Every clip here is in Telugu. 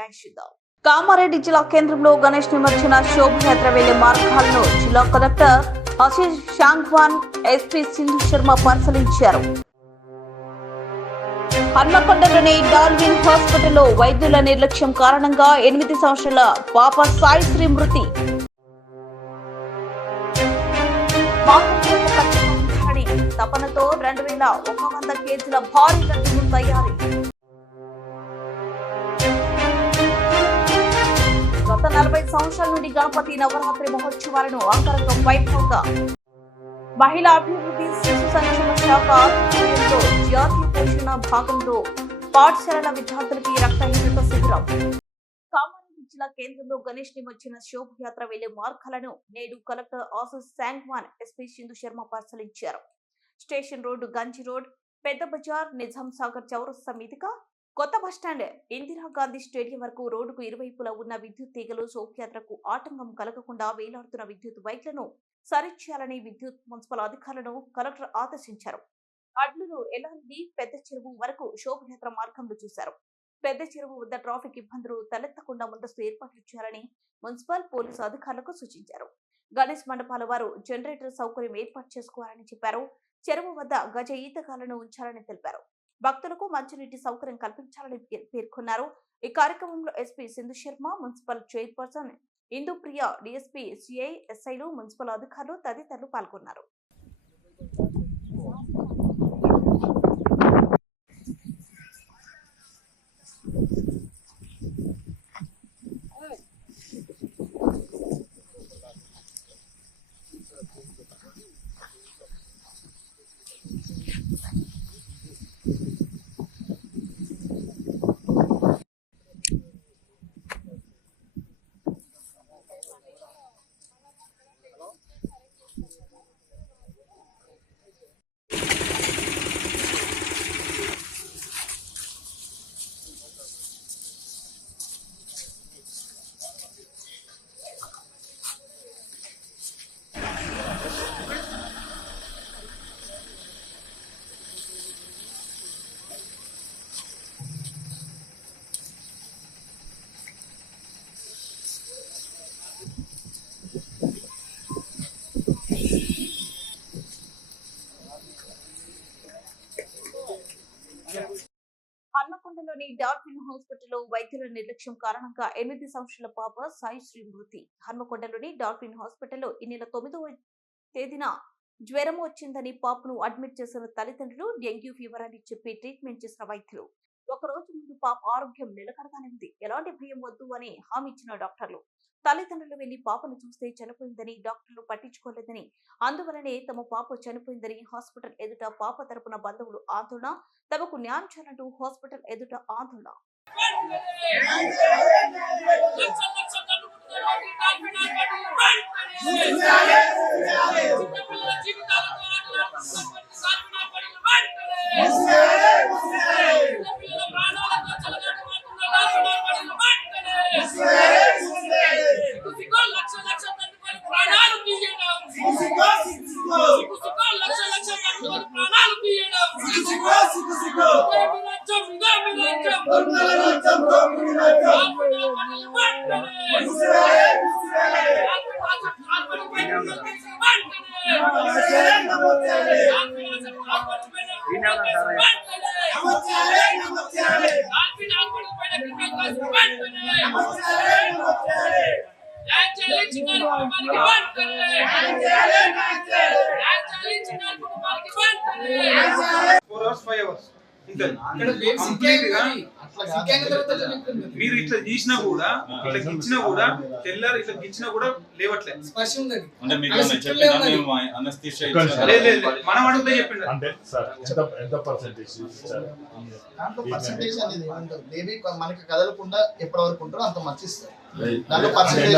ఫ్లాష్ చూద్దాం. కామారెడ్డి జిల్లా కేంద్రంలో గణేష్ నిమజ్జన శోభయాత్ర వెళ్లే మార్గాలను జిల్లా కలెక్టర్ ఆశీష్ శాంగ్వాన్, ఎస్పీ సింధు శర్మ పరిశీలించారు. హన్మకొండలోని డాల్విన్ హాస్పిటల్లో వైద్యుల నిర్లక్ష్యం కారణంగా 8 సంవత్సరాల పాప సాయిశ్రీ మృతి. తపనతో 2100 కేజీల భారీ లడ్డూలు తయారీ. గత 40 సంవత్సరాల నుండి గణపతి నవరాత్రి మహోత్సవాలను అంగరంగ వైభవంగా మహిళా అభివృద్ధి శిశు సంక్షేమ శాఖ ఆధ్వర్యంలో జాతీయ పోషణ భాగంలో పాఠశాలల విద్యార్థులకి రక్తహీనత శిబిరం. కామారెడ్డి జిల్లా కేంద్రంలో గణేష్ నిమజ్జన శోభయాత్ర వెళ్లే మార్గాలను నేడు కలెక్టర్ ఆశీష్ శాంగ్వాన్, ఎస్పీ సింధు శర్మ పరిశీలించారు. స్టేషన్ రోడ్డు, గంజి రోడ్, పెద్ద బజార్, నిజాం సాగర్ చౌరస్తా మీదుగా కొత్త బస్టాండ్, ఇందిరాగాంధీ స్టేడియం వరకు రోడ్డుకు ఇరువైపులా ఉన్న విద్యుత్ తీగలు శోభయాత్రకు ఆటంకం కలగకుండా వేలాడుతున్న విద్యుత్ వైర్లను సరిచేయాలని విద్యుత్ మున్సిపల్ అధికారులను కలెక్టర్ ఆదేశించారు. అడ్లూరు, ఎల్లారెడ్డి, పెద్ద చెరువు వరకు శోభయాత్ర మార్గంలో చూశారు. పెద్ద చెరువు వద్ద ట్రాఫిక్ ఇబ్బందులు తలెత్తకుండా ముందస్తు ఏర్పాట్లు చేయాలని మున్సిపల్, పోలీసు అధికారులకు సూచించారు. గణేష్ మండపాల వారు జనరేటర్ సౌకర్యం ఏర్పాటు చేసుకోవాలని చెప్పారు. చెరువు వద్ద గజ ఈతగాలను ఉంచాలని తెలిపారు. భక్తులకు మంచినీటి సౌకర్యం కల్పించాలని పేర్కొన్నారు. ఈ కార్యక్రమంలో SP Sindhu Sharma, municipal chairperson Indupriya, DSP, CI, ఎస్ఐలు, మున్సిపల్ అధికారులు తదితరులు పాల్గొన్నారు. హన్మకొండలోని డాల్ఫిన్ హాస్పిటల్లో వైద్యుల నిర్లక్ష్యం కారణంగా 8 సంవత్సరాల పాప సాయిశ్రీ మృతి. హన్మకొండలోని డాల్ఫిన్ హాస్పిటల్లో ఈ నెల 9వ తేదీన జ్వరం వచ్చిందని పాపను అడ్మిట్ చేసిన తల్లిదండ్రులు డెంగ్యూ ఫీవర్ అని చెప్పి ట్రీట్మెంట్ చేసిన వైద్యులు ఒక రోజు ముందు పాప ఆరోగ్యం నిలకడగానే ఉంది, ఎలాంటి భయం వద్దు అని హామీ ఇచ్చిన డాక్టర్లు తల్లిదండ్రులు వెళ్లి పాపను చూస్తే చనిపోయిందని డాక్టర్లు పట్టించుకోలేదని, అందువలనే తమ పాప చనిపోయిందని హాస్పిటల్ ఎదుట పాప తరపున బంధువులు ఆందోళన, తమకు న్యాయం చేయాలంటూ హాస్పిటల్ ఎదుట ఆందోళన. మీరు ఇట్లా తీసినా కూడా ఇట్లా గిచ్చినా కూడా తెల్లారు ఇట్లా గిచ్చినా కూడా లేవట్లేదు. మనం అడుగుతా చెప్పిండు బేబీ మనకి కదలకుండా ఎప్పటి వరకు ఉంటారో అంత మంచి ఇస్తారు. దాంట్లో పర్సెంటేజ్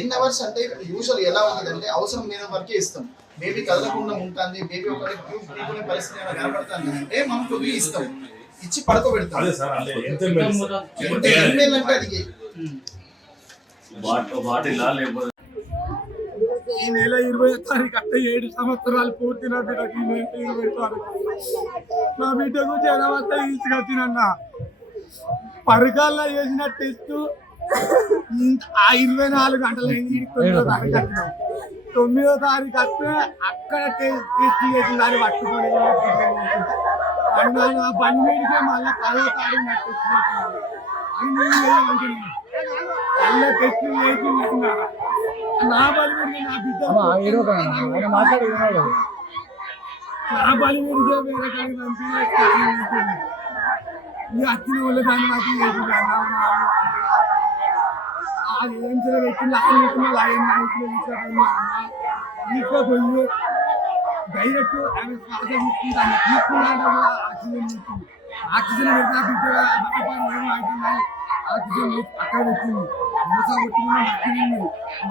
ఎన్ని అవర్స్ అంటే యూజువల్ ఎలా ఉంటుందంటే అవసరం మీద వరకే ఇస్తాం. బేబీ కదలకుండా ఉంటుంది, బేబీ ఒకరికి తీసుకునే పరిస్థితి ఏమైనా కనపడుతుంది అంటే మనం కొద్దిగా ఇస్తాం, ఇచ్చి పడుకోబెడతాం. అంటే అది ఈ నెల 20వ తారీఖు అంటే 7 సంవత్సరాలు పూర్తి నా బిడ్డకి 20 తారీఖు. నా బిడ్డకు జ్వరం అంతా తీసుకొచ్చినన్నా పరికాల్లో చేసిన టెస్ట్ ఆ 24 గంటలైంది. 9వ తారీఖు వచ్చినాం. 9వ తారీఖు వస్తే అక్కడ టెస్ట్ చేసిన దాన్ని పట్టుకొని బండి మీదకే మళ్ళీ 10వ తారీఖు టెస్ట్ చేస్తున్నాను. మళ్ళీ టెస్ట్ చేసి నా బలి మీదకి నా బిడ్డ నా బలి మీదకే వేరే కాడికి పంపించి ఈ అచ్చిన వాళ్ళ దాన్ని మాకు అది ఏం సరే పెట్టింది తీసుకుపోయి డైరెక్ట్ ఆమె శ్వాస తీసుకుంటాను తీసుకున్నాడు. ఆక్సిజన్ తీసుకుంది. ఆక్సిజన్ పెట్టిన బిడ్డ ఏమో అవుతుందని ఆక్సిజన్ అక్కడ పెట్టింది. మూస కొట్టుకుని నచ్చింది.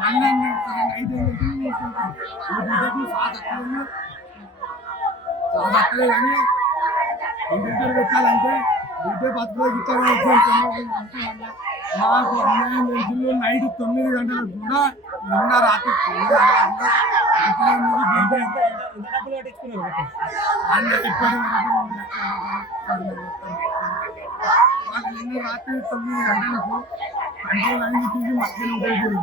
మళ్ళీ నైట్ బిడ్డకు శ్వాస అక్కడే శ్వాస అక్కడే కానీ ఇంటికి పెట్టాలంటే బిడ్డ బతుకు ఇచ్చారు. మాకు అన్యాయం రోజుల్లో నైట్ 9 గంటలకు కూడా నిన్న రాత్రి 9 రాత్రి 9 గంటలకు కంట్రోల్ చూసి మధ్యాహ్నం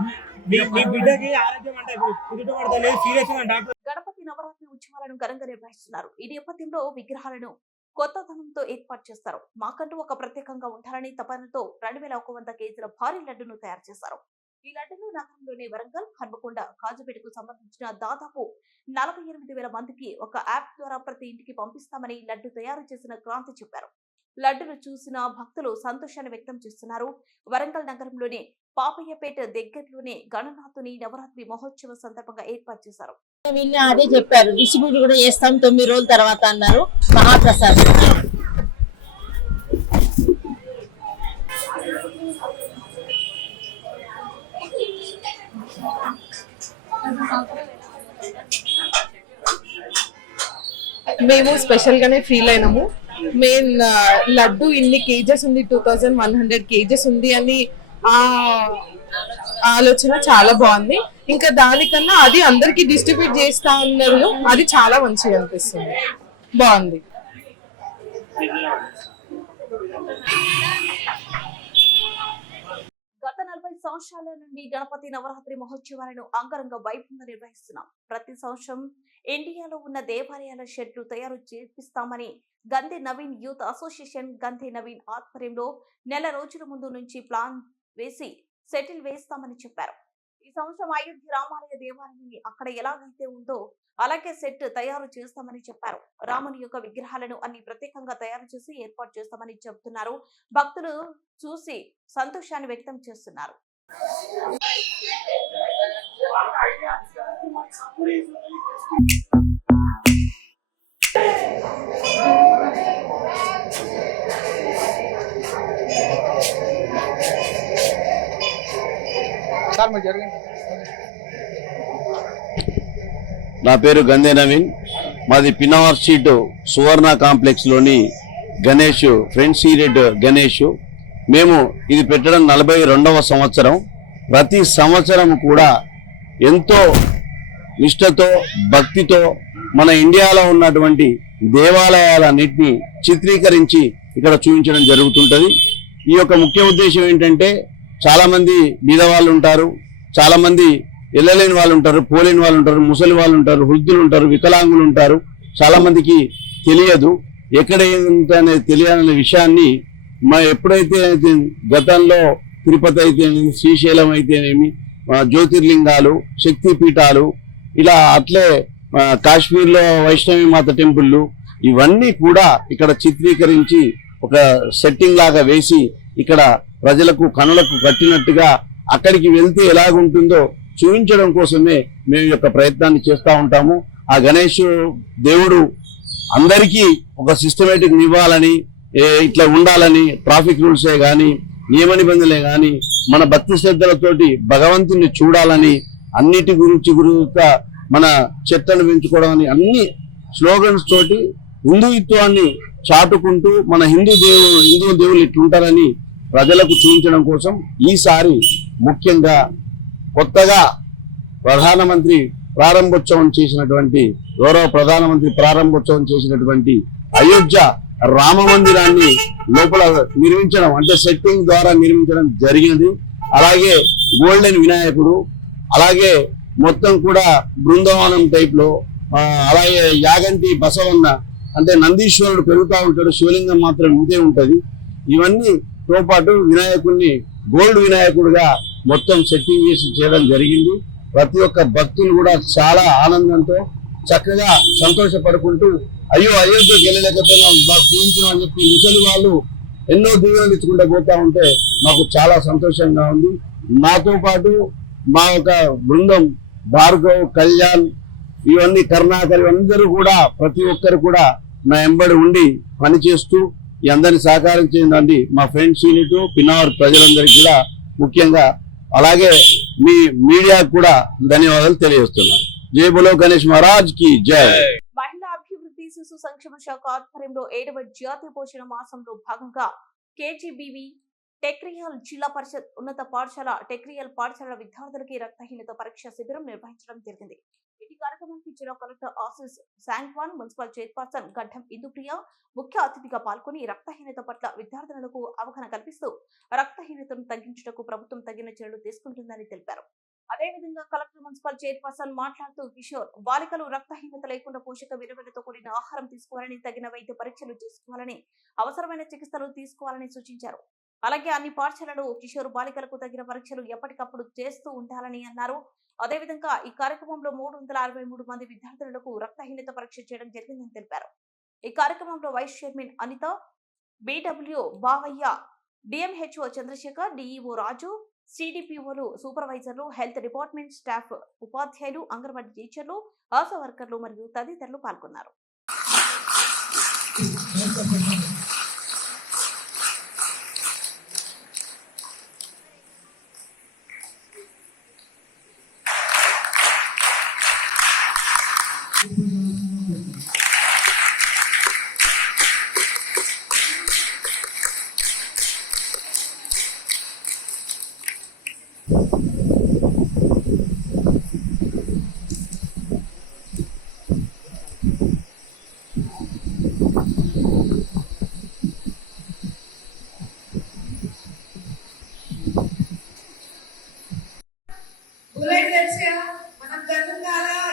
బిడ్డకి ఆరోగ్యం అంటే కుదుటపడతలేదు సీరియస్ డాక్టర్. గణపతి నవరాత్రి ఉత్సవాలను ఘనంగా నిర్వహిస్తున్నారు. ఈ నేపథ్యంలో విగ్రహాలను కొత్తదనంతో ఏర్పాటు చేస్తారు. మాకంటూ ఒక ప్రత్యేకంగా ఉండాలని తపనతో 2100 కేజీల భారీ లడ్డును తయారు చేశారు. ఈ లడ్డును నగరంలోని వరంగల్, హన్మకొండ, కాజుపేటకు సంబంధించిన దాదాపు 48,000 మందికి ఒక యాప్ ద్వారా ప్రతి ఇంటికి పంపిస్తామని లడ్డు తయారు చేసిన క్రాంతి చెప్పారు. లడ్డును చూసిన భక్తులు సంతోషాన్ని వ్యక్తం చేస్తున్నారు. వరంగల్ నగరంలోని పాపయ్యపేట దగ్గరలోనే గణనాథుని నవరాత్రి మహోత్సవం సందర్భంగా ఏర్పాటు చేశారు. వీళ్ళు అదే చెప్పారు, డిస్ట్రిబ్యూట్ కూడా చేస్తాం 9 రోజుల తర్వాత అన్నారు. మహాప్రసాద్ మేము స్పెషల్ గానే ఫీల్ అయినాము. మెయిన్ లడ్డు ఇన్ని కేజెస్ ఉంది, 2100 కేజెస్ ఉంది అని ఆ ఆలోచన చాలా బాగుంది. ఇంకా దానికన్నా అది అందరికి డిస్ట్రిబ్యూట్ చేస్తా ఉన్నారు, అది చాలా మంచిగా అనిపిస్తుంది. బాగుంది. గత 40 సంవత్సరాల నుండి గణపతి నవరాత్రి మహోత్సవాలను అంగరంగ వైభవంగా నిర్వహిస్తున్నాం. ప్రతి సంవత్సరం ఇండియాలో ఉన్న దేవాలయాల షెడ్లు తయారు చేపిస్తామని గంధే నవీన్ యూత్ అసోసియేషన్ గంధే నవీన్ ఆధ్వర్యంలో నెల రోజుల ముందు నుంచి ప్లాన్ వేసి సెటిల్ వేస్తామని చెప్పారు. ఈ సంవత్సరం అయోధ్య రామాలయ దేవాలయాన్ని అక్కడ ఎలాగైతే ఉందో అలాగే సెట్ తయారు చేస్తామని చెప్పారు. రాముని యొక్క విగ్రహాలను అన్ని ప్రత్యేకంగా తయారు చేసి ఏర్పాటు చేస్తామని చెబుతున్నారు. భక్తులు చూసి సంతోషాన్ని వ్యక్తం చేస్తున్నారు. నా పేరు గంధే నవీన్. మాది పిన్నవార్ స్ట్రీట్ సువర్ణ కాంప్లెక్స్ లోని గణేష్ ఫ్రెండ్స్ సీరియడ్ గణేష్. మేము ఇది పెట్టడం 42వ సంవత్సరం. ప్రతి సంవత్సరం కూడా ఎంతో నిష్ఠతో భక్తితో మన ఇండియాలో ఉన్నటువంటి దేవాలయాలన్నింటినీ చిత్రీకరించి ఇక్కడ చూపించడం జరుగుతుంటది. ఈ యొక్క ముఖ్య ఉద్దేశం ఏంటంటే, చాలా మంది బీదవాళ్ళు ఉంటారు, చాలా మంది వెళ్ళలేని వాళ్ళు ఉంటారు, పోలేని వాళ్ళు ఉంటారు, ముసలి వాళ్ళు ఉంటారు, వృద్ధులు ఉంటారు, వికలాంగులు ఉంటారు. చాలా మందికి తెలియదు, ఎక్కడ ఏంటనేది తెలియాలనే విషయాన్ని ఎప్పుడైతే గతంలో తిరుపతి అయితేనేమి, శ్రీశైలం అయితేనేమి, జ్యోతిర్లింగాలు, శక్తిపీఠాలు, ఇలా అట్లే కాశ్మీర్లో వైష్ణవి మాత టెంపుళ్ళు, ఇవన్నీ కూడా ఇక్కడ చిత్రీకరించి ఒక సెట్టింగ్ లాగా వేసి ఇక్కడ ప్రజలకు కనులకు కట్టినట్టుగా అక్కడికి వెళ్తే ఎలాగుంటుందో చూపించడం కోసమే మేము యొక్క ప్రయత్నాన్ని చేస్తూ ఉంటాము. ఆ గణేష్ దేవుడు అందరికీ ఒక సిస్టమేటిక్ ఇవ్వాలని, ఇట్లా ఉండాలని, ట్రాఫిక్ రూల్సే కానీ నియమ నిబంధనలే కానీ మన భక్తి శ్రద్ధలతోటి భగవంతుని చూడాలని, అన్నిటి గురించి మన చెట్లను పెంచుకోవడం అని అన్ని స్లోగన్స్ తోటి హిందూత్వాన్ని చాటుకుంటూ మన హిందూ దేవుళ్ళు ఇట్లుంటారని ప్రజలకు చూపించడం కోసం ఈసారి ముఖ్యంగా కొత్తగా ప్రధానమంత్రి ప్రారంభోత్సవం చేసినటువంటి అయోధ్య రామ మందిరాన్ని లోపల నిర్మించడం అంటే సెట్టింగ్ ద్వారా నిర్మించడం జరిగింది. అలాగే గోల్డెన్ వినాయకుడు, అలాగే మొత్తం కూడా బృందావనం టైప్ లో, అలాగే యాగంటి బసవన్న అంటే నందీశ్వరుడు పెరుగుతూ ఉంటాడు, శివలింగం మాత్రం ఇంతే ఉంటది. ఇవన్నీతో పాటు వినాయకుడిని గోల్డ్ వినాయకుడుగా మొత్తం సెట్టింగ్ చేసి చేయడం జరిగింది. ప్రతి ఒక్క భక్తులు కూడా చాలా ఆనందంతో చక్కగా సంతోషపడుకుంటూ అయ్యో అయోధ్యకి వెళ్ళలేకపోయినా మాకు చూపించడం అని చెప్పి ముసలి వాళ్ళు ఎన్నో దీవెనలు ఇచ్చుకుంటూ పోతా ఉంటే మాకు చాలా సంతోషంగా ఉంది. నాతో పాటు మా ఒక బృందం భార్గవ్, కళ్యాణ్, ఇవన్నీ కరుణాకర్, అందరూ కూడా ప్రతి ఒక్కరు కూడా నా ఎంబడి ఉండి పనిచేస్తూ ఈ అందరిని సహకారం చేయండి. మా ఫ్రెండ్స్ యూనిట్ పిన్నవర్ ప్రజలందరికీ కూడా ముఖ్యంగా, అలాగే మీ మీడియా కూడా ధన్యవాదాలు తెలియజేస్తున్నాను. జై బోలో గణేష్ మహారాజ్ కి జై. మహిళా అభివృద్ధి శిశు సంక్షేమ శాఖ ఆధ్వర్యంలో 7వ జాతీయ పోషణ మాసంలో భాగంగా కేజీబీవీ టెక్రియల్ జిల్లా పరిషత్ ఉన్నత పాఠశాల టెక్రియల్ పాఠశాల విద్యార్థులకి రక్తహీనత పరీక్ష శిబిరం నిర్వహించడం జరిగింది. ఈ కార్యక్రమానికి జిల్లా కలెక్టర్ ఆశీస్ శాంక్వాన్, మున్సిపల్ చైర్పర్సన్ గడ్డం ఇందుప్రియ ముఖ్య అతిథిగా పాల్గొని రక్తహీనత పట్ల విద్యార్థులకు అవగాహన కల్పిస్తూ రక్తహీనతను తగ్గించుటకు ప్రభుత్వం తగిన చర్యలు తీసుకుంటుందని తెలిపారు. అదేవిధంగా కలెక్టర్, మున్సిపల్ చైర్పర్సన్ మాట్లాడుతూ కిషోర్ బాలికలు రక్తహీనత లేకుండా పోషక విలువలతో కూడిన ఆహారం తీసుకోవాలని, తగిన వైద్య పరీక్షలు చేసుకోవాలని, అవసరమైన చికిత్సలు తీసుకోవాలని సూచించారు. అలాగే అన్ని పాఠశాలలు కిషోర్ బాలికలకు తగిన పరీక్షలు ఎప్పటికప్పుడు చేస్తూ ఉండాలని అన్నారు. అదేవిధంగా ఈ కార్యక్రమంలో 363 మంది విద్యార్థులకు రక్తహీనత పరీక్ష చేయడం జరిగిందని తెలిపారు. ఈ కార్యక్రమంలో vice chairman Anitha, BW Bavayya, DMHO Chandrashekar, DEO Raju, సిడిపిఓలు, సూపర్వైజర్లు, హెల్త్ డిపార్ట్మెంట్ స్టాఫ్, ఉపాధ్యాయులు, అంగన్వాడీ టీచర్లు, ఆశా వర్కర్లు మరియు తదితరులు పాల్గొన్నారు. బుల్లెట్ తెలిసా మనం గన్ను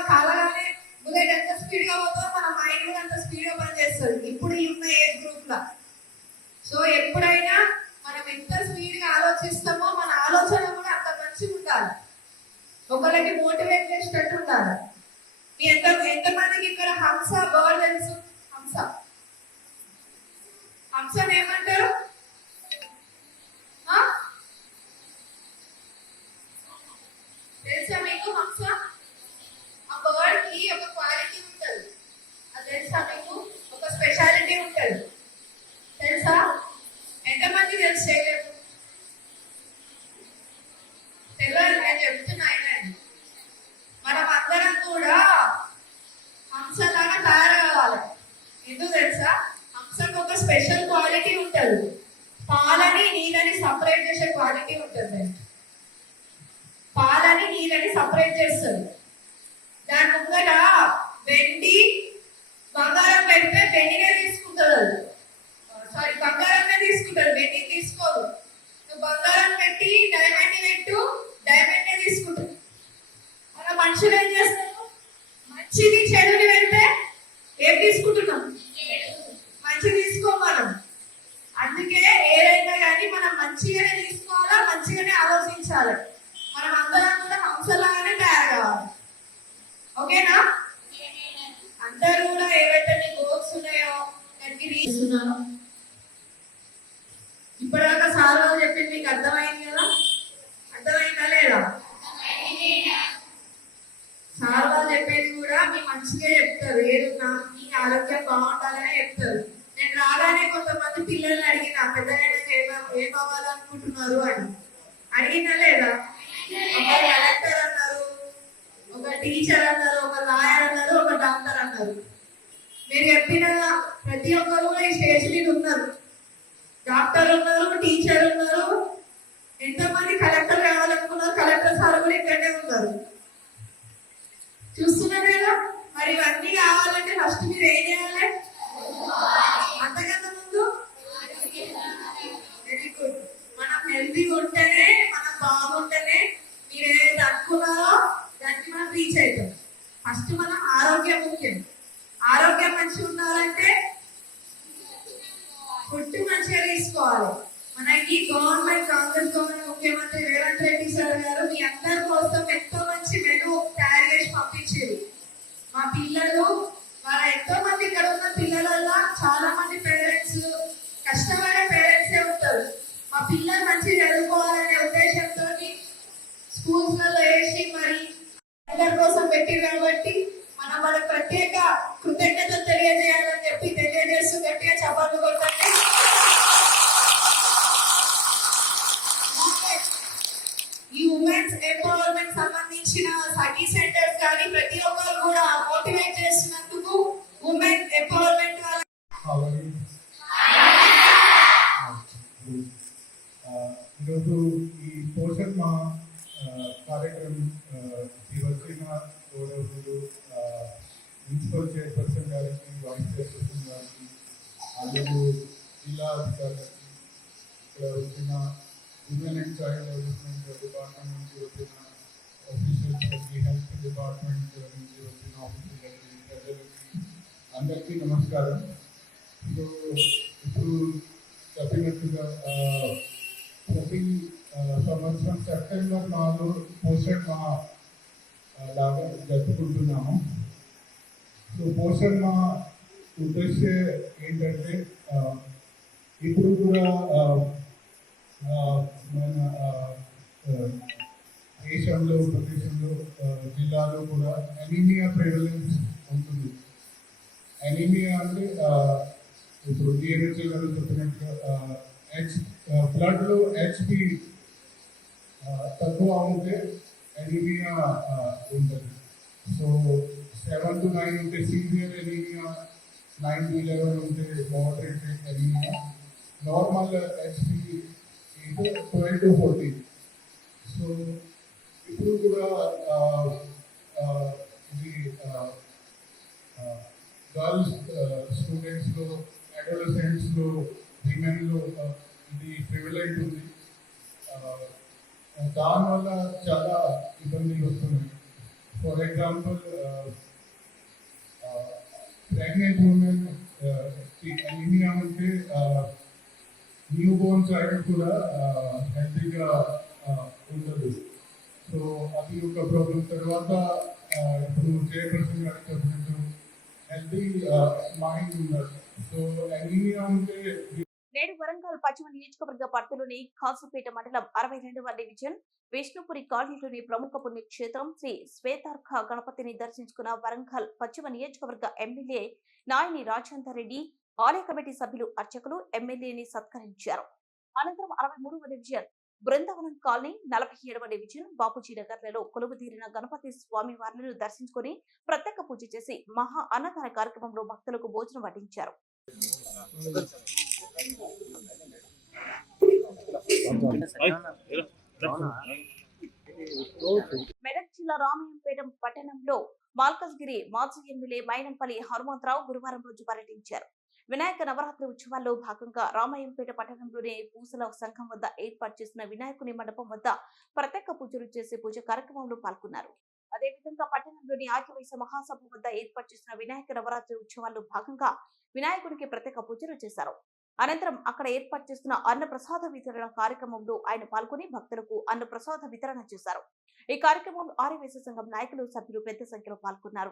కాలగానే బుల్లెట్ ఎంత స్పీడ్ గా పోతుందో మన మైండ్ కూడా అంత స్పీడ్ గా పనిచేస్తుంది ఇప్పుడు ఈ ఉన్న ఏజ్ గ్రూప్ లో. సో ఎప్పుడైనా మనం ఎంత స్పీడ్ గా ఆలోచిస్తామో మన ఆలోచన కూడా అంత మంచిగా ఉండాలి, ఒకరికి మోటివేట్ చేసేటట్టు ఉండాలి. మీ ఎంతమందికి ఇక్కడ హంస బర్డ్ తెలుసు? హంసని ఏమంటారు? తెలుసా మీకు హంస? ఆ బర్డ్ కి ఒక క్వాలిటీ ఉంటుంది, అది తెలుసా మీకు? ఒక స్పెషాలిటీ ఉంటుంది తెలుసా? ఎంతమంది తెలుసు? చేయలేదు తెలియదు, నేను చెప్తున్నా. మనం అందరం కూడా హంసలాగా తయారవ్వాలి. ఎందుకు తెలుసా? హంసకు ఒక స్పెషల్ క్వాలిటీ ఉంటుంది, పాలని నీళ్ళని సపరేట్ చేసే క్వాలిటీ ఉంటుంది. పాలని నీళ్ళని సపరేట్ చేస్తుంది. దాని ముంగట వెండి బంగారం పెడితే వెండినే తీసుకుంటుంది, సారీ బంగారమే తీసుకుంటుంది, వెండి తీసుకోదు. నువ్వు బంగారం పెట్టి డైమండ్ పెట్టు, డైమండ్ తీసుకుంటుంది. మన మనుషులు ఏం చేస్తారు? మంచిది చెడుని పెడితే ఏం తీసుకుంటున్నాం? మంచి తీసుకో మనం. అందుకే ఏదైనా కానీ మనం మంచిగానే తీసుకోవాలా, మంచిగానే ఆలోచించాలి. మనం అందరం కూడా హంసలాగానే తయారు కావాలి. ఓకేనా? అందరూ కూడా ఏవైతే మీ గోల్స్ ఉన్నాయో దానికి రీస్తున్నాను. ఇప్పటిదాకా సార్ వాళ్ళు చెప్పింది మీకు అర్థమైంది కదా? అర్థమైందా లేదా? సార్ వాళ్ళు చెప్పేది కూడా మీ మంచిగా చెప్తారు, ఏదున్నా మీ ఆరోగ్యం బాగుండాలనే చెప్తారు. నేను రాగానే కొంతమంది పిల్లల్ని అడిగిన పెద్దగా ఏం అవ్వాలనుకుంటున్నారు అని అడిగినా లేదా? ఒక కలెక్టర్ అన్నారు, ఒక టీచర్ అన్నారు, ఒక లాయర్ అన్నారు, ఒక డాక్టర్ అన్నారు. మీరు చెప్పిన ప్రతి ఒక్కరు కూడా ఈ స్టేజ్ మీద ఉన్నారు. డాక్టర్ ఉన్నారు, టీచర్ ఉన్నారు, ఎంతోమంది కలెక్టర్ కావాలనుకున్నారు. కలెక్టర్ సార్ కూడా ఇక్కడనే ఉన్నారు, చూస్తున్నారు కదా. మరి ఇవన్నీ కావాలంటే ఫస్ట్ మీరు ఏం చేయాలి? అంతకన్నా ఆరోగ్యం ముఖ్యం. ఆరోగ్యం మంచిగా ఉండాలంటే ఫుడ్ మంచిగా తీసుకోవాలి. మనకి గవర్నమెంట్, కాంగ్రెస్ గవర్నమెంట్, ముఖ్యమంత్రి రేవంత్ రెడ్డి సార్ గారు మీ అందరి కోసం ఎంతో మంచి మెనూ తయారు చేసి పంపించారు. మా పిల్లలు వాళ్ళ ఎంతో మంది ఇక్కడ ఉన్న పిల్లలలో చాలా మంది పేరెంట్స్ కష్టపడే పేరెంట్సే ఉంటారు. మా పిల్లలు మంచిగా చదువుకోవాలనే ఉద్దేశంతో స్కూల్స్ లలో వేసి మరి అందరి కోసం పెట్టి కాబట్టి మనం వాళ్ళకి ప్రత్యేక కృతజ్ఞతలు తెలియజేయాలని చెప్పి తెలియజేస్తూ గట్టిగా చప్పట్లు కొట్టండి. ఈ ఉమెన్స్ ఎంపవర్మెంట్ సంబంధించిన సఖీ సెంటర్స్ కానీ ప్రతి ఒక్కరు కూడా మోటివేట్ చేస్తున్నందుకు ఉమెన్ ఎంపవర్మెంట్ ఈరోజు ఈ పోషణ్ మా కార్యక్రమం వచ్చిన గౌరవులు మున్సిపల్ చైర్పర్సన్ గారికి, వైస్ చైర్పర్సన్ గారికి, అలాగే జిల్లా అధికారులకి, ఇక్కడ వచ్చిన women and child development department నుంచి వచ్చిన ఆఫీసర్స్కి, హెల్త్ డిపార్ట్మెంట్ నుంచి వచ్చిన ఆఫీసర్లకి, ప్రజలకి అందరికీ నమస్కారం. సో ఇప్పుడు చెప్పినట్టుగా ప్రతి సంవత్సరం సెప్టెంబర్ 4 పోషణ్ మాహ లాగా జరుపుకుంటున్నాము. సో పోషణ్ మాహ ఉద్దేశం ఏంటంటే ఇప్పుడు కూడా మన దేశంలో, ప్రదేశంలో, జిల్లాలో కూడా అనీమియా ప్రివలెన్స్ ఉంటుంది. అనీమియా అంటే ఇప్పుడు డిఎన్హెచ్ఎల్ గారు చెప్పినట్టుగా బ్లడ్లో హెచ్బి తక్కువ ఉంటే అనీమియా ఉంటుంది. సో 7 to 9 ఉంటే సీవియర్ అనీమియా, 9 to 11 ఉంటే moderate anaemia, normal HB 12 to 14. So ఇప్పుడు కూడా ఇది గర్ల్స్ స్టూడెంట్స్లో, అడోలసెంట్స్లో, విమెన్లో ఇది ప్రివిలెంట్ ఉంది. దానివల్ల చాలా ఇబ్బందులు వస్తున్నాయి. For example pregnant women anaemia ఉంటే న్యూ బోర్న్ చైల్డ్ కూడా హెల్తీగా ఉండదు. సో అది ఒక ప్రాబ్లం. తర్వాత ఇప్పుడు చైర్పర్సన్ గారికి చెప్పినట్టు హెల్తీ మైండ్ ఉండదు. సో అనీమియా ఉంటే నేడు వరంగల్ పశ్చిమ నియోజకవర్గ పరిధిలోని కాసుపేట మండలం 62వ డివిజన్ విష్ణుపురి కాలనీలోని ప్రముఖ పుణ్యక్షేత్రం శ్రీ శ్వేతార్క గణపతిని దర్శించుకున్న వరంగల్ పశ్చిమ నియోజకవర్గ ఎమ్మెల్యే నాయని రాజేందర్ రెడ్డి, ఆలయ కమిటీ సభ్యులు, అర్చకులు ఎమ్మెల్యేని సత్కరించారు. అనంతరం 63వ డివిజన్ బృందావనం కాలనీ, 47వ డివిజన్ బాపూజీ నగర్లలో కొలువుదీరిన గణపతి స్వామి వార్లను దర్శించుకుని ప్రత్యేక పూజ చేసి మహా అన్నదాన కార్యక్రమంలో భక్తులకు భోజనం వడ్డించారు. మెదక్ జిల్లా రామయ్యంపేట పట్టణంలో మాల్కజ్గిరి మాజీ ఎమ్మెల్యే మైనంపల్లి హనుమంతరావు గురువారం రోజు పర్యటించారు. వినాయక నవరాత్రి ఉత్సవాల్లో భాగంగా రామయ్యంపేట పట్టణంలోని పూసల సంఘం వద్ద ఏర్పాటు చేసిన వినాయకుని మండపం వద్ద ప్రత్యేక పూజలు చేసే పూజ కార్యక్రమంలో పాల్గొన్నారు. అదేవిధంగా పట్టణంలోని ఆదివైశ్య మహాసభ వద్ద ఏర్పాటు చేసిన వినాయక నవరాత్రి ఉత్సవాల్లో భాగంగా వినాయకుడికి ప్రత్యేక పూజలు చేశారు. అనంతరం అక్కడ ఏర్పాటు చేస్తున్న అన్న ప్రసాద వితరణ కార్యక్రమంలో ఆయన పాల్గొని భక్తులకు అన్న ప్రసాద వితరణ చేశారు. ఈ కార్యక్రమంలో ఆదివైశ్య సంఘం నాయకులు, సభ్యులు పెద్ద సంఖ్యలో పాల్గొన్నారు.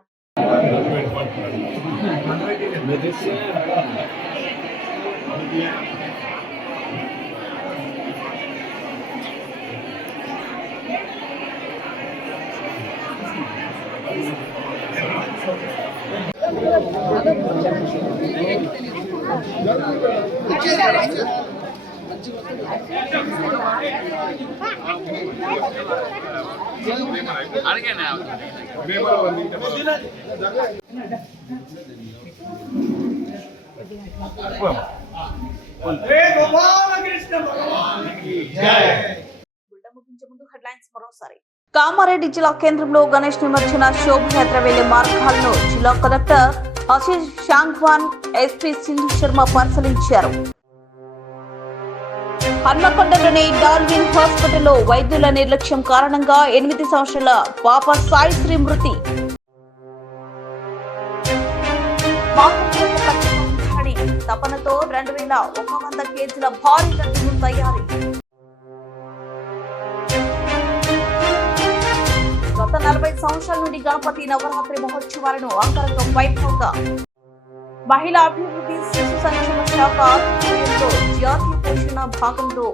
కామారెడ్డి జిల్లా కేంద్రంలో గణేష్ నిమజ్జన శోభయాత్ర వెళ్లే మార్గాలను జిల్లా కలెక్టర్ ఆశీష్ షాంగ్వాన్, ఎస్పీ సింధు శర్మ పరిశీలించారు. హన్మకొండలోని డాల్విన్ హాస్పిటల్లో వైద్యుల నిర్లక్ష్యం కారణంగా 8 సంవత్సరాల పాప సాయిశ్రీ మృతి. మాతృత్వం ప్రతిష్ఠించాలని తపనతో 2100 కేజీల భారీ లడ్డూలు తయారీ. గత 40 సంవత్సరాల నుండి గణపతి నవరాత్రి మహోత్సవాలను అంగరంగ వైభవంగా మహిళా అభివృద్ధి శిశు సంక్షేమ శాఖ ఆధ్వర్యంలో జాతీయ పోషణ భాగంలో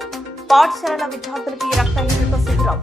పాఠశాలల విద్యార్థులకి రక్తహీనత శిబిరం.